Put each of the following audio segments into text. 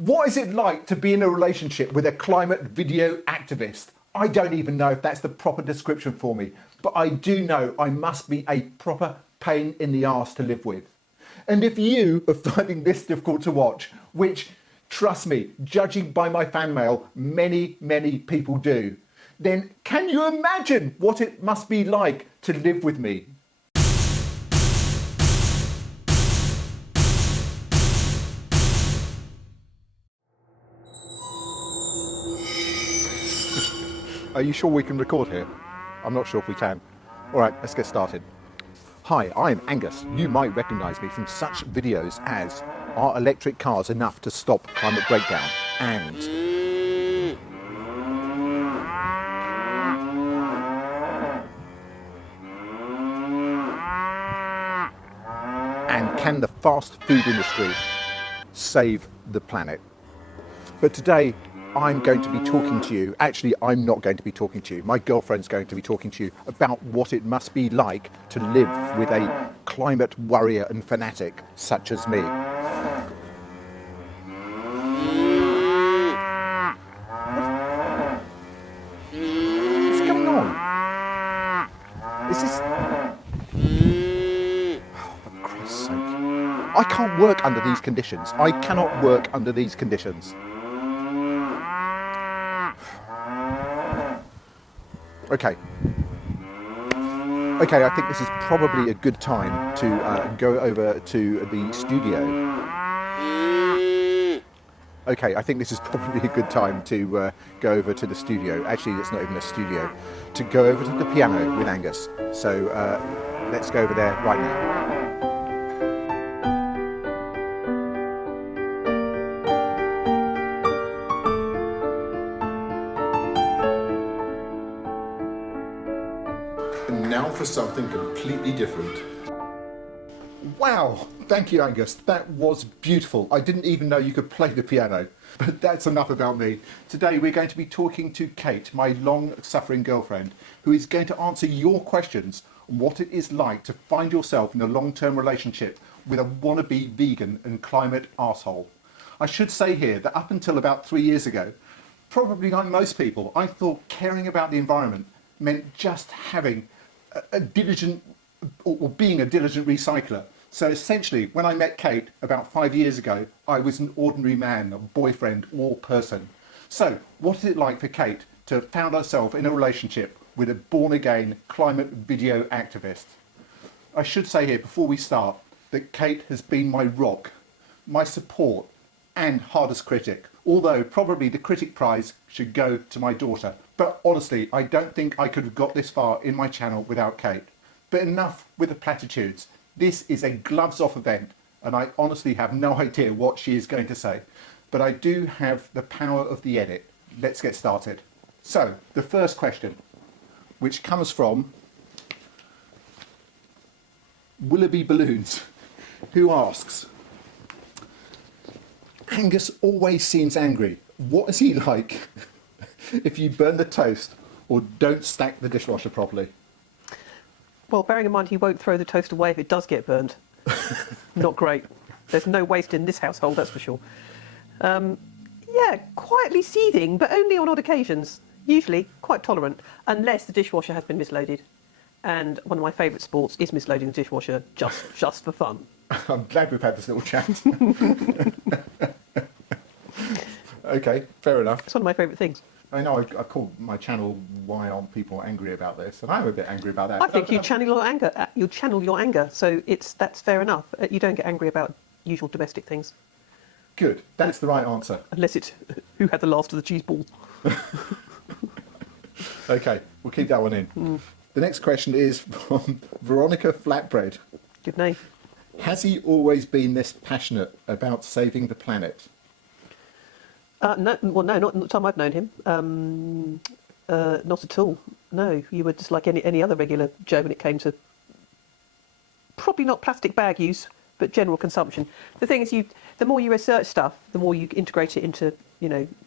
What is it like to be in a relationship with a climate video activist? I don't even know if that's the proper description for me, but I do know I must be a proper pain in the arse to live with. And if you are finding this difficult to watch, which, trust me, judging by my fan mail, many, many people do, then can you imagine what it must be like to live with me? Are you sure we can record here? I'm not sure if we can. All right, let's get started. Hi, I'm Angus. You might recognise me from such videos as Are Electric Cars Enough to Stop Climate Breakdown? And Can the fast food industry save the planet? But today I'm going to be talking to you, actually I'm not going to be talking to you, my girlfriend's going to be talking to you about what it must be like to live with a climate worrier and fanatic such as me. What's going on? Is this... Oh, for Christ's sake. I can't work under these conditions. I cannot work under these conditions. Okay, I think this is probably a good time to go over to the studio. Okay, I think this is probably a good time to go over to the studio. Actually, it's not even a studio. To go over to the piano with Angus. So let's go over there right now. Now for something completely different. Wow, thank you Angus, that was beautiful. I didn't even know you could play the piano, but that's enough about me. Today we're going to be talking to Kate, my long-suffering girlfriend, who is going to answer your questions on what it is like to find yourself in a long-term relationship with a wannabe vegan and climate arsehole. I should say here that up until about 3 years ago, probably like most people, I thought caring about the environment meant just having a diligent, or being a diligent recycler. So essentially, when I met Kate about 5 years ago, I was an ordinary man, a boyfriend or person. So what is it like for Kate to have found herself in a relationship with a born-again climate video activist? I should say here, before we start, that Kate has been my rock, my support and hardest critic, although probably the critic prize should go to my daughter. But honestly, I don't think I could have got this far in my channel without Kate. But enough with the platitudes. This is a gloves-off event, and I honestly have no idea what she is going to say. But I do have the power of the edit. Let's get started. So, the first question, which comes from Willoughby Balloons, who asks, Angus always seems angry. What is he like if you burn the toast or don't stack the dishwasher properly? Well, bearing in mind he won't throw the toast away if it does get burned. Not great. There's no waste in this household, that's for sure. Yeah, quietly seething, but only on odd occasions. Usually quite tolerant, unless the dishwasher has been misloaded. And one of my favourite sports is misloading the dishwasher just for fun. I'm glad we've had this little chat. Okay, fair enough. It's one of my favourite things. I know I called my channel Why Aren't People Angry About This? And I'm a bit angry about that. I think you channel your anger. You channel your anger, so that's fair enough. You don't get angry about usual domestic things. Good, that's the right answer. Unless it's who had the last of the cheese ball. Okay, we'll keep that one in. The next question is from Veronica Flatbread. Good name. Has he always been this passionate about saving the planet? No, well, no, not the time I've known him. Not at all. No, you were just like any other regular Joe when it came to probably not plastic bag use, but general consumption. The thing is, the more you research stuff, the more you integrate it into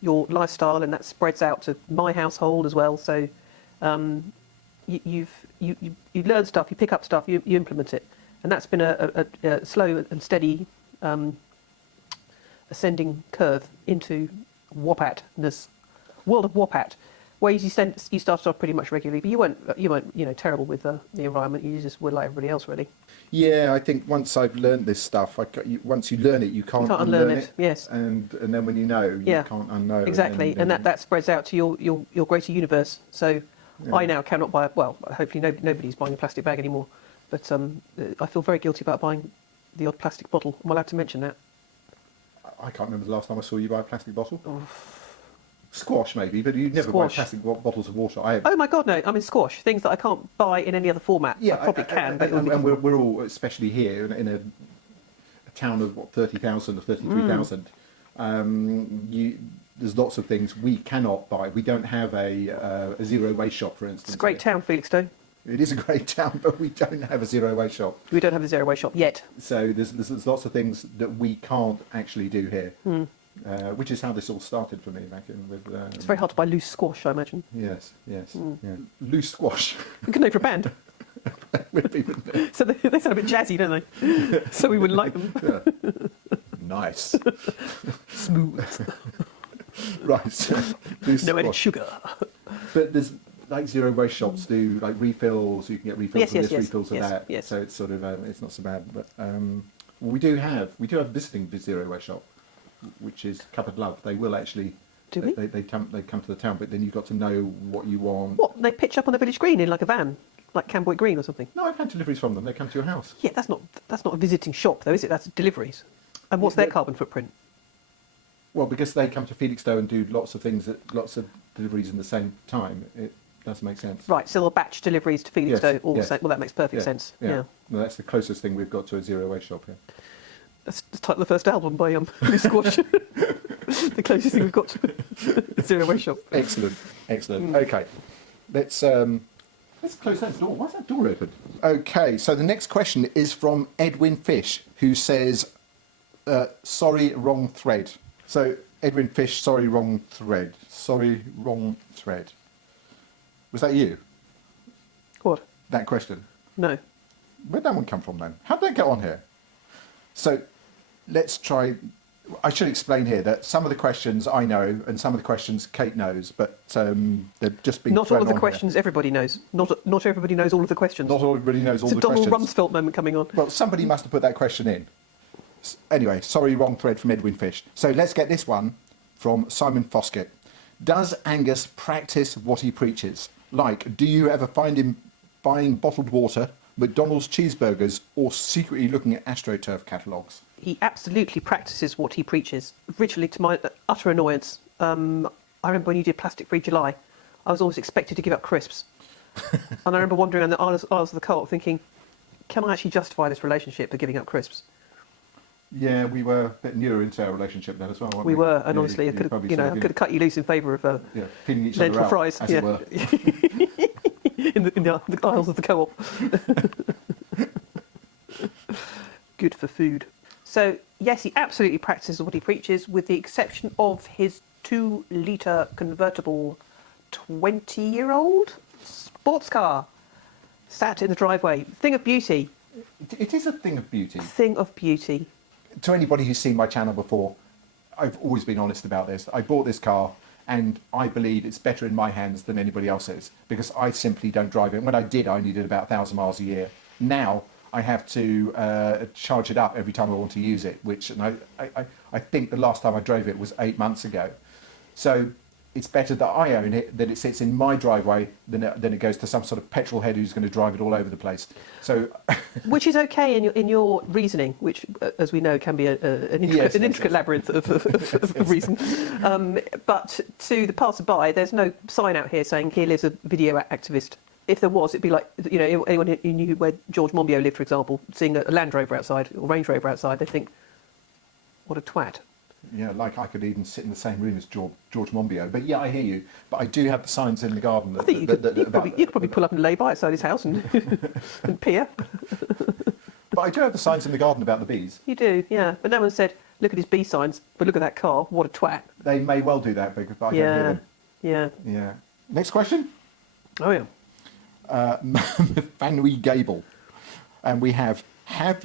your lifestyle, and that spreads out to my household as well. So you learn stuff, you pick up stuff, you implement it, and that's been a slow and steady ascending curve into Wapatness, world of Wapat, where you started off pretty much regularly, but you weren't terrible with the environment. You just were like everybody else, really. Yeah, I think once I've learned this stuff, once you learn it, you can't unlearn unlearn it. Yes, and then when you know, you can't unknow it. Exactly, and that spreads out to your greater universe. So I now cannot buy. Well, hopefully nobody's buying a plastic bag anymore. But I feel very guilty about buying the odd plastic bottle. Am I allowed to mention that? I can't remember the last time I saw you buy a plastic bottle. Squash maybe, but you never buy plastic bottles of water. Oh my God, no! I mean squash, things that I can't buy in any other format. Yeah, I probably can, but and we're all, especially here in a town of 30,000 or 33,000. There's lots of things we cannot buy. We don't have a zero waste shop, for instance. It's a great town, Felixstowe. It is a great town, but we don't have a zero waste shop. We don't have a zero waste shop yet. So there's lots of things that we can't actually do here. Which is how this all started for me back in with. It's very hard to buy loose squash, I imagine. Yes. Yeah. Loose squash. Good name for a band. So they sound a bit jazzy, don't they? So we wouldn't like them. Yeah. Nice. Smooth. Right. No added sugar. But there's like zero waste shops do like refills. You can get refills of this, refills of that. Yes. So it's sort of it's not so bad. But we do have visiting zero waste shop, which is Cupboard Love. They will actually. Do we? They come to the town, but then you've got to know what you want. What, they pitch up on the village green in like a van, like Camboy Green or something? No, I've had deliveries from them. They come to your house. Yeah, that's not a visiting shop though, is it? That's deliveries. And what's their carbon footprint? Well, because they come to Felixstowe and do lots of deliveries in the same time, it does make sense. Right, so they'll batch deliveries to Felixstowe all the same. Well, that makes perfect sense. Yeah. Well, that's the closest thing we've got to a zero waste shop here. That's the title of the first album by Loose Squash. The closest thing we've got to a zero waste shop. Excellent. Okay, let's close that door. Why's that door open? Okay, so the next question is from Edwin Fish, who says, sorry, wrong thread. So, Edwin Fish, sorry, wrong thread. Sorry, wrong thread. Was that you? What? That question? No. Where'd that one come from then? How did that get on here? So, let's try. I should explain here that some of the questions I know and some of the questions Kate knows, but they're just being Not thrown all of the on questions here. everybody knows. Not everybody knows all of the questions. Not everybody knows all the It's a questions. Donald Rumsfeld moment coming on. Well, somebody must have put that question in. Anyway, sorry, wrong thread from Edwin Fish. So let's get this one from Simon Foskett. Does Angus practice what he preaches? Like, do you ever find him buying bottled water, McDonald's cheeseburgers, or secretly looking at AstroTurf catalogues? He absolutely practices what he preaches, originally to my utter annoyance. I remember when you did Plastic Free July, I was always expected to give up crisps. And I remember wandering around the aisles of the co-op thinking, can I actually justify this relationship for giving up crisps? Yeah, we were a bit newer into our relationship then as well, weren't we? We were, and Yeah, honestly, I could have cut you loose in favour of feeding each other lentil out, fries, as it were. in the aisles of the co-op. Good for food. So, yes, he absolutely practices what he preaches, with the exception of his 2-litre convertible 20-year-old sports car sat in the driveway. Thing of beauty. It is a thing of beauty. Thing of beauty. To anybody who's seen my channel before, I've always been honest about this. I bought this car and I believe it's better in my hands than anybody else's because I simply don't drive it. When I did, I only did about 1,000 miles a year. Now I have to charge it up every time I want to use it, I think the last time I drove it was 8 months ago. So it's better that I own it, that it sits in my driveway, than it goes to some sort of petrol head who's going to drive it all over the place. So, which is okay in your reasoning, which, as we know, can be an intricate labyrinth of reason. But to the passerby, there's no sign out here saying here lives a video activist. If there was, it'd be like, anyone who knew where George Monbiot lived, for example, seeing a Land Rover outside or Range Rover outside, they'd think, what a twat. Yeah, like I could even sit in the same room as George Monbiot. But yeah, I hear you. But I do have the signs in the garden. I think you could probably pull up and lay by outside his house and peer. But I do have the signs in the garden about the bees. You do, yeah. But no one said, look at his bee signs, but look at that car, what a twat. They may well do that, but I don't hear them. Yeah. Next question. Oh, yeah. Fanwy Gable. And we have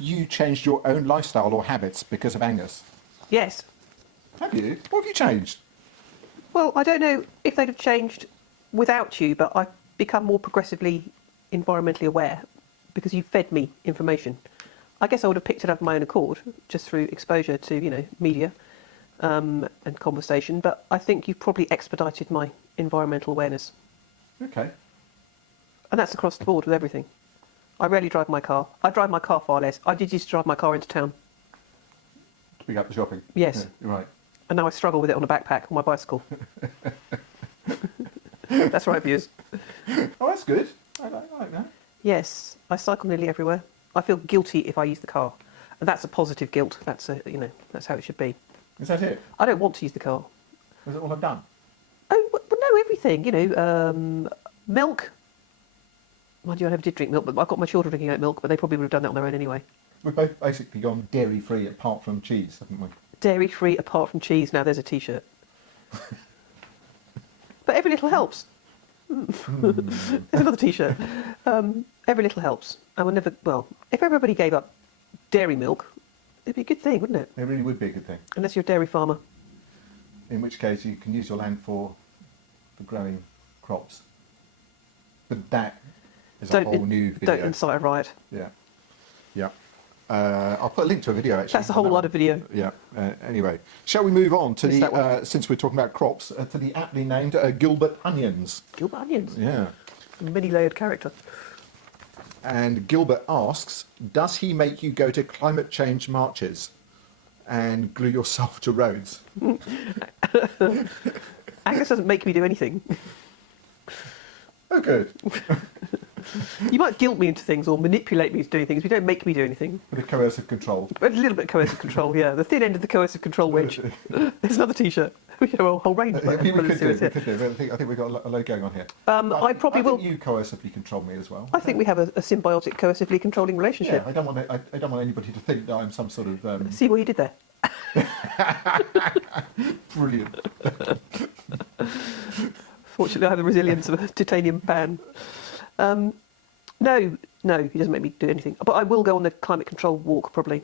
you changed your own lifestyle or habits because of Angus? Yes. Have you? What have you changed? Well, I don't know if they'd have changed without you, but I've become more progressively environmentally aware because you fed me information. I guess I would have picked it up of my own accord, just through exposure to, media and conversation, but I think you've probably expedited my environmental awareness. Okay. And that's across the board with everything. I rarely drive my car. I drive my car far less. I did used to drive my car into town. To pick up the shopping? Yes. Yeah, right. And now I struggle with it on a backpack on my bicycle. That's right, viewers. Oh, that's good. I like that. Yes, I cycle nearly everywhere. I feel guilty if I use the car. And that's a positive guilt. That's that's how it should be. Is that it? I don't want to use the car. Is it all I've done? Oh, well, no, everything. Milk. Mind you, I never did drink milk, but I've got my children drinking oat milk, but they probably would have done that on their own anyway. We've both basically gone dairy-free apart from cheese, haven't we? Dairy-free apart from cheese. Now there's a T-shirt. But every little helps. There's another T-shirt. Every little helps. I would never. Well, if everybody gave up dairy milk, it'd be a good thing, wouldn't it? It really would be a good thing. Unless you're a dairy farmer. In which case you can use your land for growing crops. But that is a whole new video. Don't incite a riot. Yeah. Yeah. I'll put a link to a video actually. That's a whole lot of video. Yeah. Anyway, shall we move on to since we're talking about crops, to the aptly named Gilbert Onions. Gilbert Onions. Yeah. Many-layered character. And Gilbert asks, does he make you go to climate change marches and glue yourself to roads? Angus doesn't make me do anything. Oh, good. You might guilt me into things or manipulate me into doing things, but you don't make me do anything. With a coercive control. A little bit of coercive control, yeah. The thin end of the coercive control wedge. There's another T-shirt. We have a whole range. We could do. I think we've got a load going on here. I probably will. You coercively control me as well. I think we have a symbiotic, coercively controlling relationship. Yeah, I don't want anybody to think that I'm some sort of. See what you did there. Brilliant. Fortunately, I have the resilience of a titanium pan. No, he doesn't make me do anything. But I will go on the climate control walk, probably.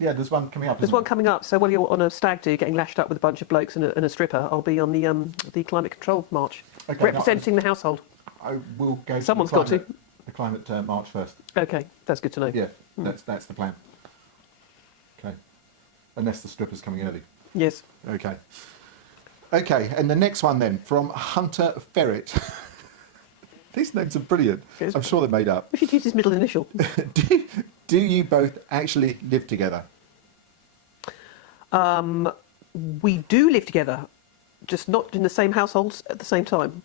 Yeah, there's one coming up. There's one coming up. So while you're on a stag do getting lashed up with a bunch of blokes and a stripper, I'll be on the climate control march, Okay, representing the household. I will go. Someone's to got the climate march first. Okay, that's good to know. Yeah, that's the plan. Okay, unless the stripper's coming early. Yes. Okay. Okay, and the next one then from Hunter Ferret. These names are brilliant. Yes. I'm sure they're made up. We should use his middle initial. Do you both actually live together? We do live together, just not in the same households at the same time.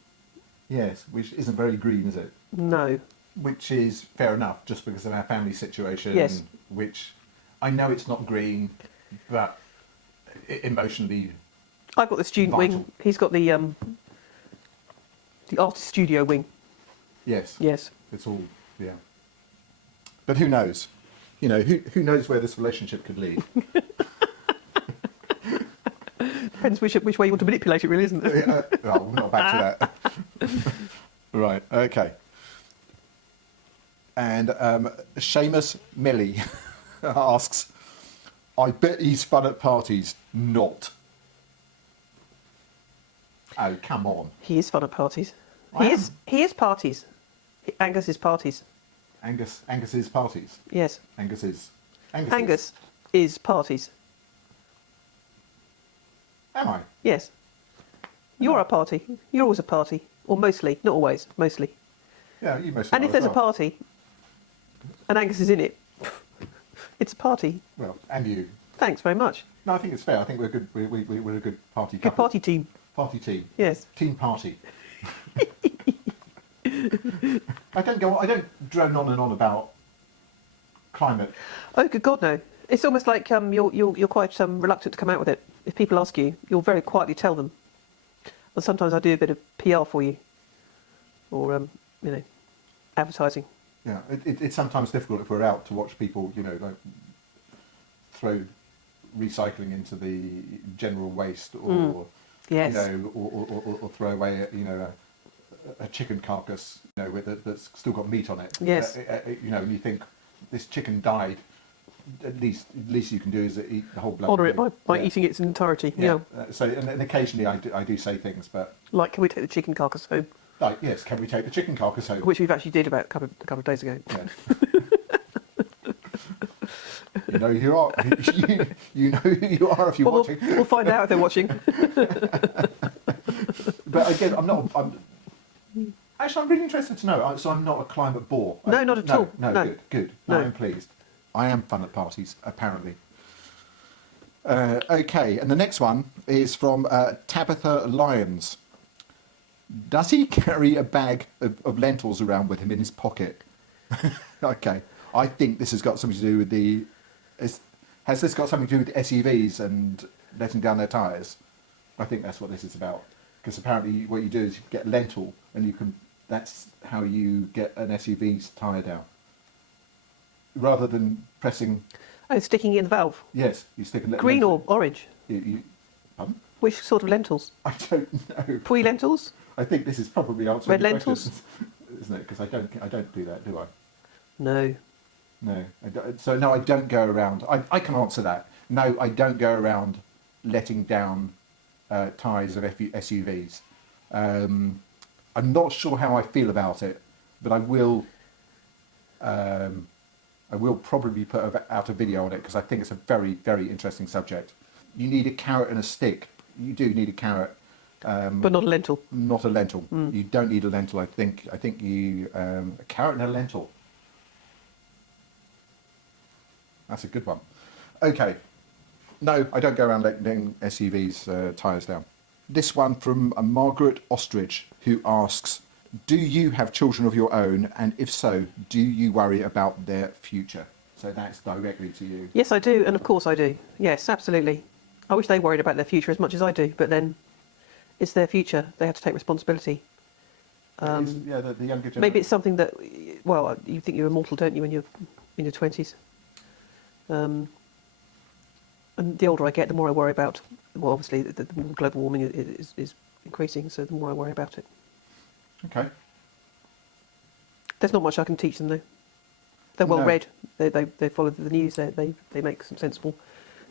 Yes, which isn't very green, is it? No. Which is fair enough, just because of our family situation. Yes. Which I know it's not green, but emotionally. I've got the student vital. wing. He's got the artist studio wing. Yes. Yes. It's all, yeah. But who knows? You know, who knows where this relationship could lead? Depends which way you want to manipulate it, really, isn't it? Well, we're not back to that. Right, okay. And Seamus Melly asks, I bet he's fun at parties. Not. Oh, come on. He is fun at parties. I am. He is parties. Angus is parties. Angus is parties. Yes. Angus is parties. Am I? Yes. You're a party. You're always a party. Or mostly. Not always. Mostly. Yeah, you mostly. And if there's a party, and Angus is in it, it's a party. Well, and you. Thanks very much. No, I think it's fair. I think we're good. We're a good party Good couple. party team. Party team. Yes. Team party. I don't drone on and on about climate. Oh, good God, no. It's almost like you're quite reluctant to come out with it. If people ask you, you'll very quietly tell them. And sometimes I do a bit of PR for you, or advertising. Yeah, it's sometimes difficult if we're out to watch people, like throw recycling into the general waste, or Yes. or throw away, a chicken carcass, that's still got meat on it. Yes. And you think this chicken died at least you can do is eat the whole blood. Honour it by eating it in entirety. Yeah. So and occasionally I do say things, but like, can we take the chicken carcass home? like, yes, can we take the chicken carcass home? Which we've actually did about a couple of days ago. Yeah. You know who you are. You know who you are if you're watching. We'll find out if they're watching. But again, I'm really interested to know. So I'm not a climate bore. No, not at all. No, good. No. I'm pleased. I am fun at parties, apparently. Okay, and the next one is from Tabitha Lyons. Does he carry a bag of lentils around with him in his pocket? Okay, I think this has got something to do with has this got something to do with SUVs and letting down their tyres? I think that's what this is about. Because apparently what you do is you get lentil and that's how you get an SUV's tyre down. Rather than pressing... Oh, sticking in the valve. Yes, you stick a Green lentil. or orange? Pardon? Which sort of lentils? I don't know. Pui lentils? I think this is probably answering Red your lentils? questions, isn't it? Because I don't do that, do I? No. No. So no, I don't go around. I can answer that. No, I don't go around letting down tyres of SUVs. I'm not sure how I feel about it, but I will probably put out a video on it because I think it's a very, very interesting subject. You need a carrot and a stick. You do need a carrot. But not a lentil. Not a lentil. You don't need a lentil. I think you a carrot and a lentil. That's a good one. Okay. No, I don't go around letting SUVs tyres down. This one from Margaret Ostrich, who asks, do you have children of your own? And if so, do you worry about their future? So that's directly to you. Yes, I do. And of course I do. Yes, absolutely. I wish they worried about their future as much as I do. But then it's their future. They have to take responsibility. The younger generation. Maybe it's something that, well, you think you're immortal, don't you, when you're in your 20s? And the older I get, the more I worry about, well, obviously, the more global warming is increasing, so the more I worry about it. Okay. There's not much I can teach them, though. They're well read. They follow the news. They make some sensible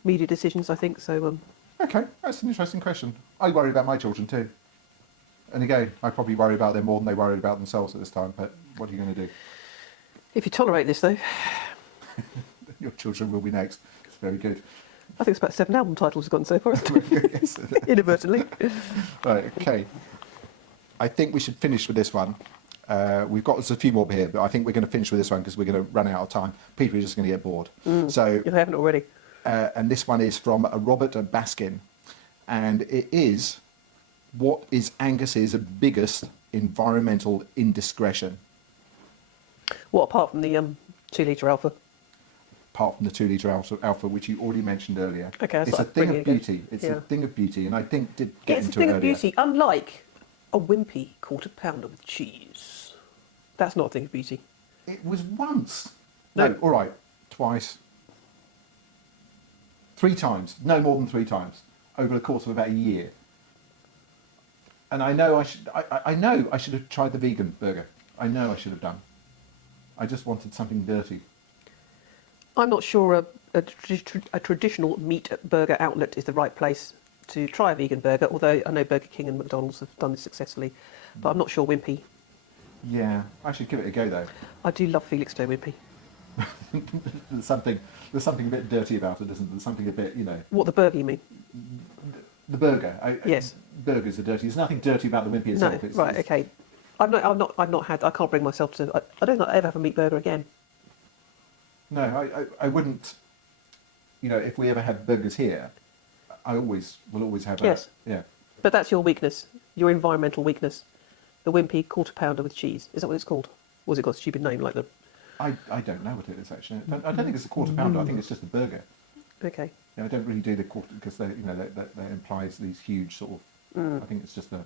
media decisions, I think. So. Okay, that's an interesting question. I worry about my children too. And again, I probably worry about them more than they worry about themselves at this time. But what are you going to do? If you tolerate this, though. Your children will be next. It's very good. I think it's about 7 album titles we've gotten so far, Yes. inadvertently. Right, okay. I think we should finish with this one. We've got a few more here, but I think we're going to finish with this one because we're going to run out of time. People are just going to get bored. So, If they haven't already. and this one is from Robert Baskin. And it is, what is Angus's biggest environmental indiscretion? What, apart from the 2-litre Alpha? Apart from the 2-litre Alpha, which you already mentioned earlier. Okay, it's a thing of beauty. It's a thing of beauty, and I think did get It's a into thing it of earlier. beauty, unlike a wimpy quarter pounder with cheese. That's not a thing of beauty. It was once. No. No, all right, twice. 3 times, no more than 3 times, over the course of about a year. And I know I know I should have tried the vegan burger. I know I should have done. I just wanted something dirty. I'm not sure a traditional meat burger outlet is the right place to try a vegan burger, although I know Burger King and McDonald's have done this successfully, but I'm not sure Wimpy. Yeah, I should give it a go though. I do love Felixstowe Wimpy. There's something a bit dirty about it, isn't there? There's something a bit, you know. What, the burger you mean? The burger. Yes. Burgers are dirty. There's nothing dirty about the Wimpy itself. No, right, okay. I've not had. I can't bring myself to. I don't think I'll ever have a meat burger again. No, I wouldn't. You know, if we ever had burgers here, will always have. Yes. Yeah. But that's your weakness, your environmental weakness. The Wimpy quarter pounder with cheese. Is that what it's called? Or has it got a stupid name like the? I don't know what it is actually. I don't think it's a quarter pounder. I think it's just a burger. Okay. Yeah, I don't really do the quarter because that implies these huge sort of. I think it's just a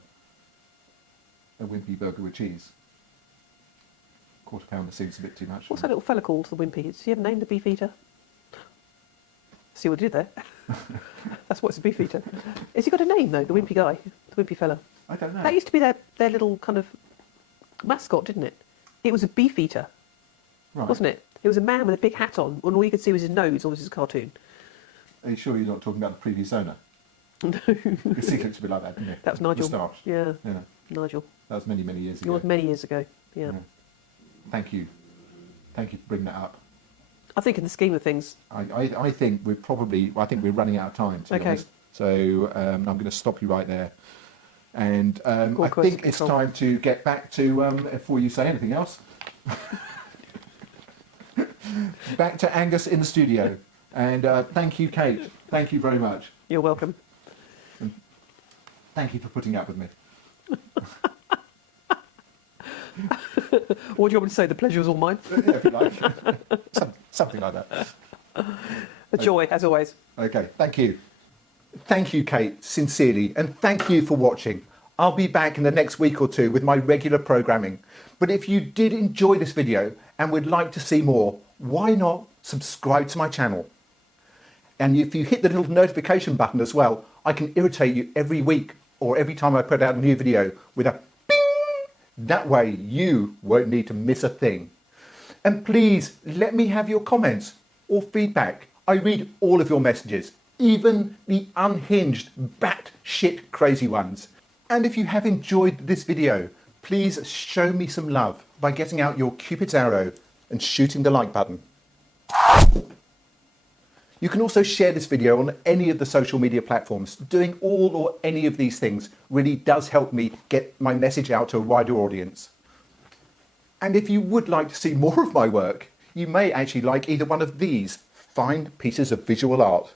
Wimpy burger with cheese. Quarter pounder seems a bit too much. What's that little fella called, the Wimpy? Does he have a name, the beef eater? See what I did there? That's what's a beef eater. Has he got a name though, the Wimpy guy, the Wimpy fella? I don't know. That used to be their little kind of mascot, didn't it? It was a beef eater, Right. wasn't it? It was a man with a big hat on, and all you could see was his nose, or was his cartoon. Are you sure you're not talking about the previous owner? No. Because he looked a bit like that, didn't he? That was Nigel. Moustache. Yeah, Yeah, Nigel. that was many, many years It ago. was many years ago. Yeah. Yeah. Thank you. Thank you for bringing that up. I think in the scheme of things, I think we're running out of time, to be Okay. honest. So I'm going to stop you right there. And I Quality think it's control. time to get back to, before you say anything else, back to Angus in the studio. And thank you, Kate. Thank you very much. you're welcome. Thank you for putting up with me. What do you want me to say? The pleasure was all mine. Yeah, if you like. Something like that. A joy, as always. Okay, thank you. Thank you, Kate, sincerely, and thank you for watching. I'll be back in the next week or two with my regular programming. But if you did enjoy this video and would like to see more, why not subscribe to my channel? And if you hit the little notification button as well, I can irritate you every week or every time I put out a new video with a bing! That way you won't need to miss a thing. And please let me have your comments or feedback. I read all of your messages, even the unhinged, batshit crazy ones. And if you have enjoyed this video, please show me some love by getting out your Cupid's arrow and shooting the like button. You can also share this video on any of the social media platforms. Doing all or any of these things really does help me get my message out to a wider audience. And if you would like to see more of my work, you may actually like either one of these fine pieces of visual art.